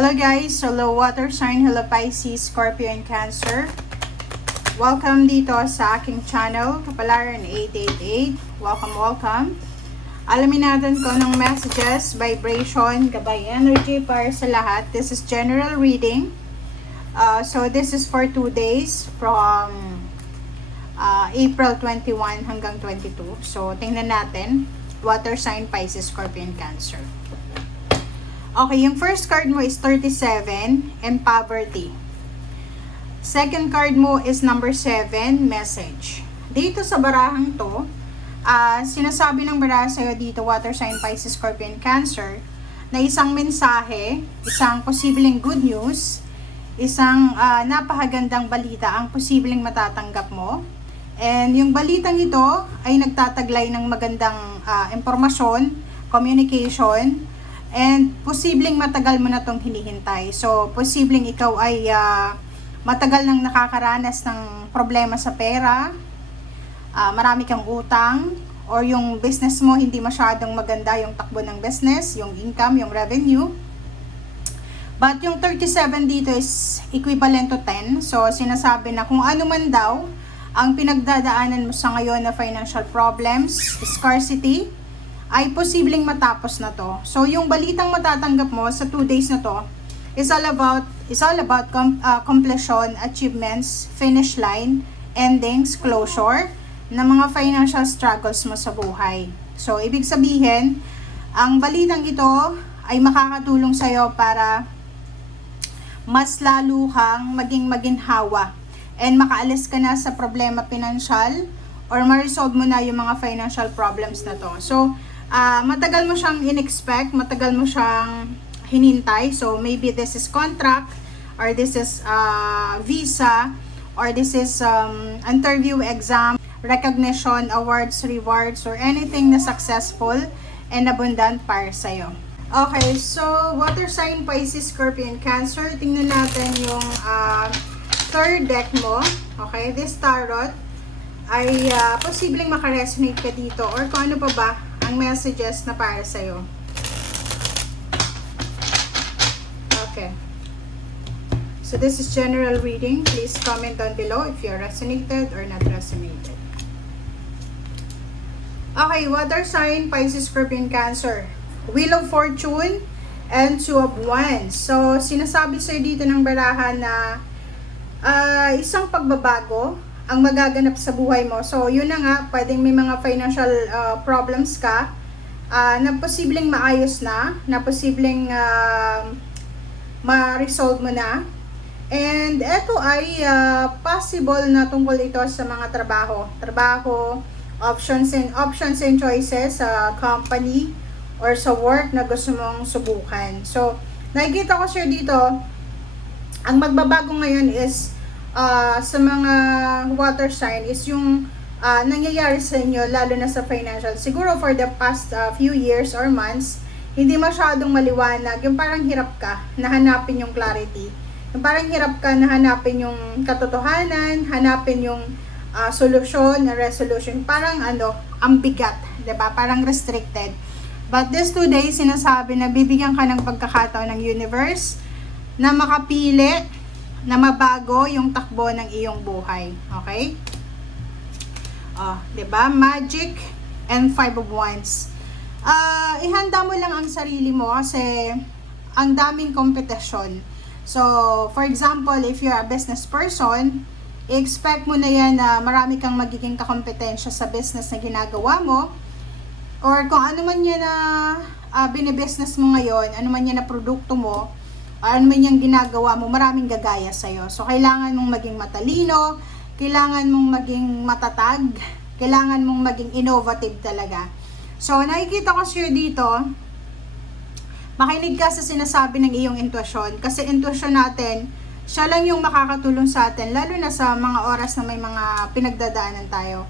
Hello guys, hello water sign, hello Pisces, Scorpio, and Cancer. Welcome dito sa aking channel, Kapalaran 888. Welcome. Alamin natin kung anong messages, vibration, gabay energy para sa lahat. This is general reading. So this is for 2 days from April 21 hanggang 22. So tingnan natin, water sign, Pisces, Scorpio, and Cancer. Okay, yung first card mo is 37 and poverty. Second card mo is number 7, message. Dito sa barahang to, sinasabi ng baraha sa'yo dito, water sign, Pisces, Scorpio, and Cancer, na isang mensahe, isang posibleng good news, isang napakagandang balita ang posibleng matatanggap mo. And yung balitang ito ay nagtataglay ng magandang impormasyon, communication, and posibleng matagal mo na itong hinihintay. So, posibleng ikaw ay matagal nang nakakaranas ng problema sa pera, marami kang utang, or yung business mo hindi masyadong maganda yung takbo ng business, yung income, yung revenue. But yung 37 dito is equivalent to 10. So, sinasabi na kung ano man daw ang pinagdadaanan mo sa ngayon na financial problems, scarcity, ay posibleng matapos na to. So, yung balitang matatanggap mo sa 2 days na to is all about completion, achievements, finish line, endings, closure ng mga financial struggles mo sa buhay. So, ibig sabihin, ang balitang ito ay makakatulong sa'yo para mas lalo kang maging maginhawa and makaalis ka na sa problema pinansyal or ma-resolve mo na yung mga financial problems na to. So, matagal mo siyang in-expect, matagal mo siyang hinintay. So, maybe this is contract, or this is visa, or this is interview, exam, recognition, awards, rewards, or anything na successful and abundant para sa'yo. Okay, so water sign, Pisces, Scorpio, and Cancer. Tingnan natin yung third deck mo. Okay, this tarot ay posibleng makaresonate ka dito, or kung ano pa ba ang messages na para sa'yo. Okay. So this is general reading. Please comment down below if you're resonated or not resonated. Okay, water sign, Pisces, Scorpio, and Cancer. Wheel of Fortune and Two of Wands. So, sinasabi sa'yo dito ng baraha na isang pagbabago ang magaganap sa buhay mo. So, yun na nga, pwedeng may mga financial problems ka na posibleng maayos na posibleng ma-resolve mo na. And ito ay possible na tungkol ito sa mga trabaho, options and choices sa company or sa work na gusto mong subukan. So, nakikita ko siya dito, ang magbabago ngayon is sa mga water sign is yung nangyayari sa inyo, lalo na sa financial. Siguro for the past few years or months, hindi masyadong maliwanag. Yung parang hirap ka na hanapin yung clarity. Yung parang hirap ka na hanapin yung katotohanan, hanapin yung solusyon, resolution. Parang ang bigat, diba? Parang restricted. But these 2 days, sinasabi na bibigyan ka ng pagkakataon ng universe na makapili, na mabago yung takbo ng iyong buhay. Okay? Diba? Magic and 5 of Wands. Ihanda mo lang ang sarili mo kasi ang daming kompetisyon. So, for example, if you're a business person, i-expect mo na yan na marami kang magiging kakompetensya sa business na ginagawa mo. Or kung ano man yan na binibusiness mo ngayon, ano man yan na produkto mo, ano man yung ginagawa mo, maraming gagaya sa'yo. So, kailangan mong maging matalino, kailangan mong maging matatag, kailangan mong maging innovative talaga. So, nakikita ko siya dito, makinig ka sa sinasabi ng iyong intuition, kasi intuition natin, siya lang yung makakatulong sa atin, lalo na sa mga oras na may mga pinagdadaanan tayo.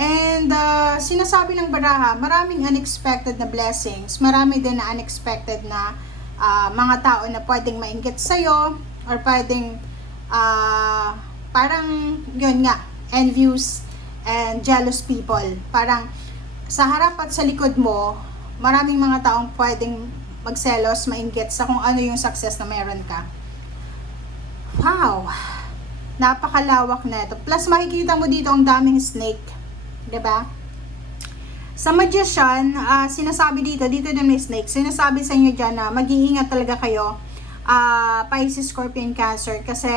And sinasabi ng baraha, maraming unexpected na blessings, marami din na unexpected na mga tao na pwedeng mainggit sa'yo, or pwedeng parang yun nga, envious and jealous people. Parang sa harap at sa likod mo, maraming mga taong pwedeng magselos, mainggit sa kung ano yung success na meron ka. Wow! Napakalawak na ito. Plus, makikita mo dito ang daming snake. 'Di ba? Sa Magician, sinasabi dito din may snake. Sinasabi sa inyo dyan na mag-iingat talaga kayo, Pisces, Scorpion, Cancer. Kasi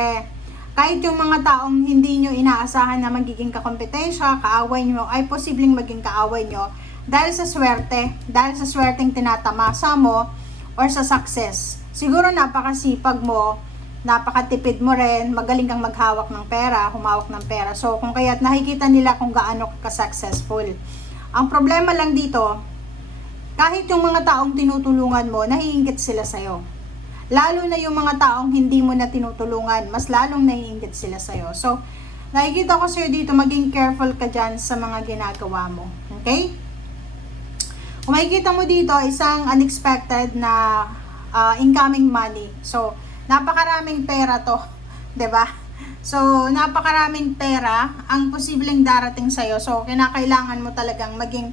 kahit yung mga taong hindi nyo inaasahan na magiging kakompetensya, kaaway nyo, ay posibleng maging kaaway nyo dahil sa swerte, dahil sa swerteng tinatamasa mo or sa success. Siguro napakasipag mo, napakatipid mo rin, magaling kang maghawak ng pera, humawak ng pera. So kung kaya't nakikita nila kung gaano ka successful. Ang problema lang dito, kahit yung mga taong tinutulungan mo, naiinggit sila sa'yo. Lalo na yung mga taong hindi mo na tinutulungan, mas lalong naiinggit sila sa'yo. So, nakikita ko sa'yo dito, maging careful ka dyan sa mga ginagawa mo. Okay? Kung makikita mo dito, isang unexpected na incoming money. So, napakaraming pera to. 'Di ba? So, napakaraming pera ang posibleng darating sa'yo. So, kinakailangan mo talagang maging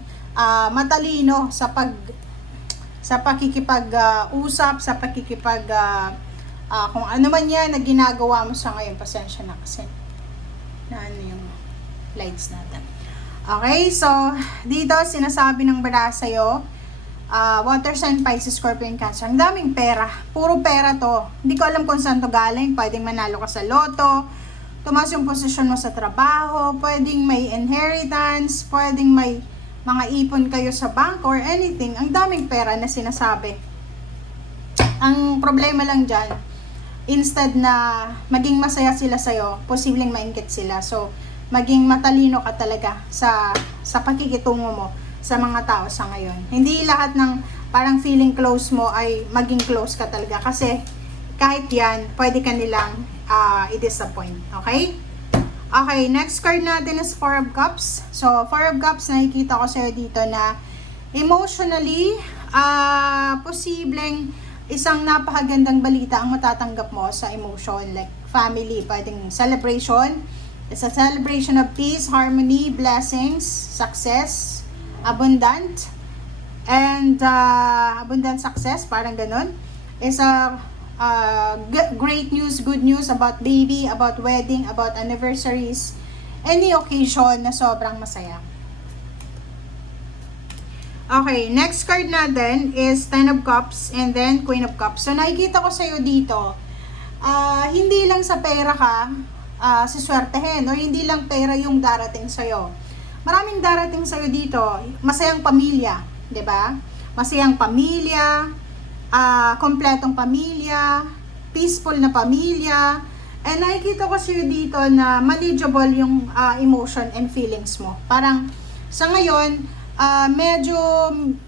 matalino sa pakikipag-usap, sa pakikipag kung ano man yan na ginagawa mo sa ngayon. Pasensya na kasi na ano yung lights natin. Okay, so dito sinasabi ng bara sa'yo, water sign, Pisces, Scorpion, Cancer. Ang daming pera. Puro pera to. Hindi ko alam kung saan to galing. Pwedeng manalo ka sa loto. Tumaas yung posisyon mo sa trabaho. Pwedeng may inheritance. Pwedeng may mga ipon kayo sa bank or anything. Ang daming pera na sinasabi. Ang problema lang dyan, instead na maging masaya sila sa'yo, posibleng mainggit sila. So, maging matalino ka talaga sa pakikitungo mo sa mga tao sa ngayon. Hindi lahat ng parang feeling close mo ay maging close ka talaga. Kasi kahit yan, pwede ka nilang i-disappoint. Okay? Okay, next card natin is Four of Cups. So, Four of Cups, nakikita ko sa'yo dito na emotionally, posibleng isang napakagandang balita ang matatanggap mo sa emotion. Like family, pwedeng celebration. It's a celebration of peace, harmony, blessings, success, abundant, and abundant success, parang ganun. Is a great news, good news about baby, about wedding, about anniversaries, any occasion na sobrang masaya. Okay, next card natin is Ten of Cups and then Queen of Cups. So nakikita ko sa'yo dito, hindi lang sa pera ka siswertehin, or hindi lang pera yung darating sa'yo. Maraming darating sa'yo dito, masayang pamilya, 'di ba? Masayang pamilya, kompletong pamilya, peaceful na pamilya, and nakikita ko sa'yo dito na manageable yung emotion and feelings mo. Parang sa ngayon, medyo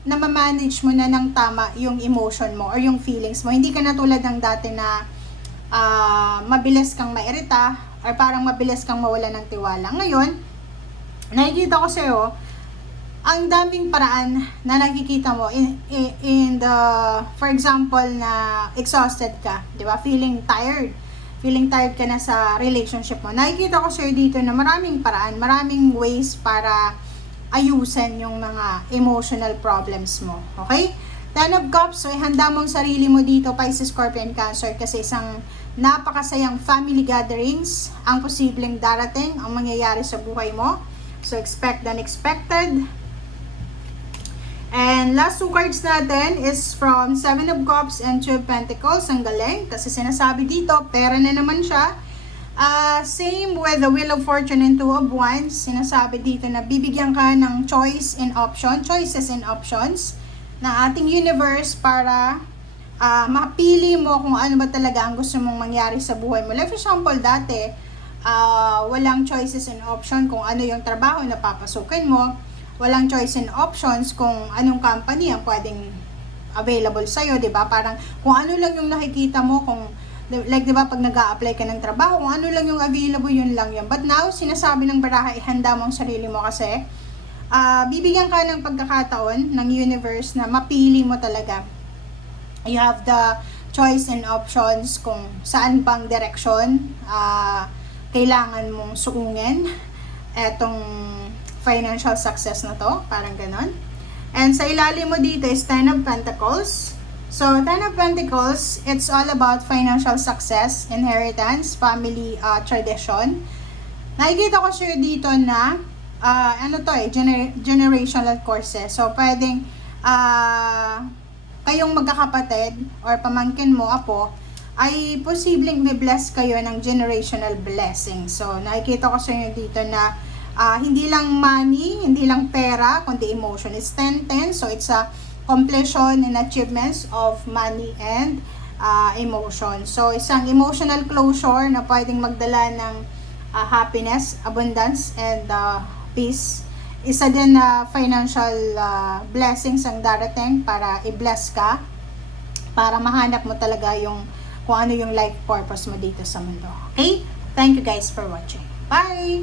namamanage mo na ng tama yung emotion mo or yung feelings mo. Hindi ka na tulad ng dati na mabilis kang mairita or parang mabilis kang mawala ng tiwala. Ngayon, nakikita ko sa'yo, ang daming paraan na nakikita mo in the, for example, na exhausted ka, di ba? Feeling tired ka na sa relationship mo. Nakikita ko sa'yo dito na maraming paraan, maraming ways para ayusin yung mga emotional problems mo. Okay? Ten of Cups, so ihanda mo ang sarili mo dito, Pisces, Scorpion, Cancer, kasi isang napakasayang family gatherings ang posibleng darating, ang mangyayari sa buhay mo. So, expect the unexpected. And last two cards natin is from Seven of Cups and Two of Pentacles. Ang galing, kasi sinasabi dito, pera na naman siya. Same with the Wheel of Fortune and Two of Wands. Sinasabi dito na bibigyan ka ng choices and options na ating universe para mapili mo kung ano ba talaga ang gusto mong mangyari sa buhay mo. Like for example, dati, walang choices and option kung ano yung trabaho na papasukin mo. Walang choice and options kung anong company ang pwedeng available sa'yo, di ba? Parang kung ano lang yung nakikita mo, kung like, di ba, pag nag-a-apply ka ng trabaho, kung ano lang yung available, yun lang yun. But now, sinasabi ng baraha, ihanda mo ang sarili mo kasi bibigyan ka ng pagkakataon ng universe na mapili mo talaga. You have the choice and options kung saan pang direksyon kailangan mong suungin etong financial success na to, parang ganon. And sa ilalim mo dito is Ten of Pentacles. So, Ten of Pentacles, it's all about financial success, inheritance, family tradition. Nakikita ko siya dito na, generational courses. So, pwedeng, kayong magkakapatid or pamangkin mo, apo, ay posibleng may-bless kayo ng generational blessing. So, nakikita ko sa inyo dito na hindi lang money, hindi lang pera, kundi emotion. It's 10-10, so it's a completion and achievements of money and emotion. So, isang emotional closure na pwedeng magdala ng happiness, abundance, and peace. Isa din na financial blessings ang darating para i-bless ka, para mahanap mo talaga yung kung ano yung life purpose mo dito sa mundo. Okay? Thank you guys for watching. Bye!